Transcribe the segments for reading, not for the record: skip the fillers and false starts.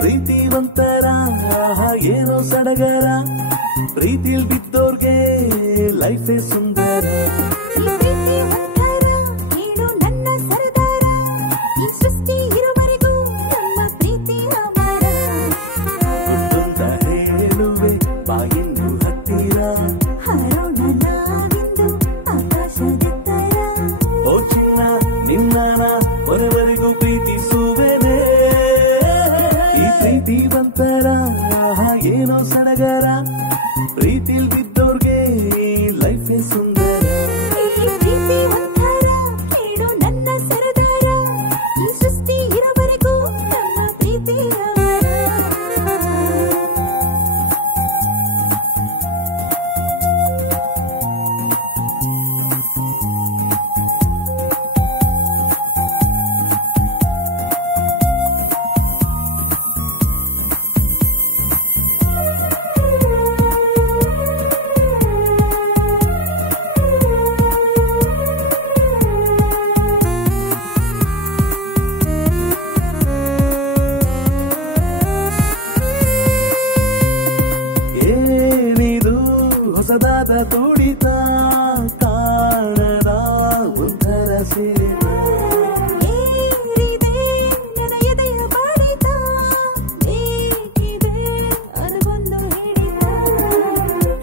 ಪ್ರೀತಿ ಒಂತರ ಏನೋ ಸಡಗರ, ಪ್ರೀತಿಲ್ ಬಿದ್ದೋರ್ಗೆ ಲೈಫೇ ಸುಂದರ. ಗುಟ್ಟುಂತ ಹೇಳುವೆ ಬಾಗಿನ್ನು ಹತ್ತಿರ, ಓ ಚಿನ್ನ ನಿನ್ನ ಬರವರೆಗೂ ಪ್ರೀತಿಸುವೆನೆ. ಪ್ರೀತಿ ಒಂತರ ಏನೋ ಸಡಗರ, ಪ್ರೀತಿಲ್ ಬಿದ್ದೋರ್ಗೆ ಲೈಫೇ ಸುಂದರ. ಹೊಸದಾದ ತುಡಿತ ಕಾಣದ ಒಂಥರ ಸೇರಿದ,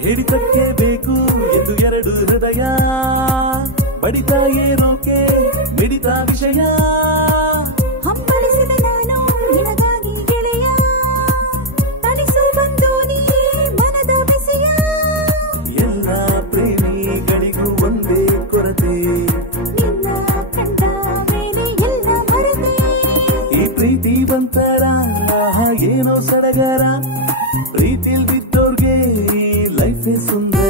ಹಿಡಿತಕ್ಕೆ ಬೇಕು ಎಂದು ಎರಡು ಹೃದಯ, ಬಡಿತ ಏರೋಕೆ ಮಿಡಿತ ವಿಷಯ. ಪ್ರೀತಿ ಒಂತರ ಏನೋ ಸಡಗರ, ಪ್ರೀತಿಲ್ ಬಿದ್ದೋರ್ಗೆ ಲೈಫೇ ಸುಂದರ.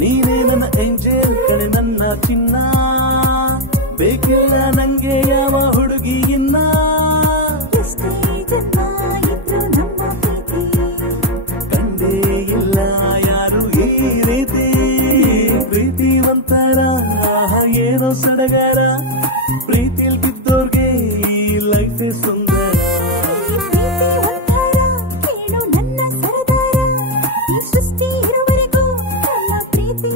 ನೀನೇ ನನ್ನ ಏಂಜೆಲ್ ಕಣೆ ನನ್ನ ಚಿನ್ನ, ಬೇಕಿಲ್ಲ ನಂಗೆ ಯಾವ ಹುಡುಗಿ ಇನ್ನ. ಕಂಡೇ ಇಲ್ಲ ಯಾರು ಈ ರೀತಿ, ಪ್ರೀತಿ ಒಂತರ ಏನೋ ಸಡಗರ, ಪ್ರೀತಿಲ್ ಬಿದ್ದೋರ್ಗೆ ಲೈಫೇ ಸುಂದರ. ನನ್ನ ಸರದಾರ, ಈ ಸೃಷ್ಟಿ ಇರುವರೆಗೂ ನನ್ನ ಪ್ರೀತಿ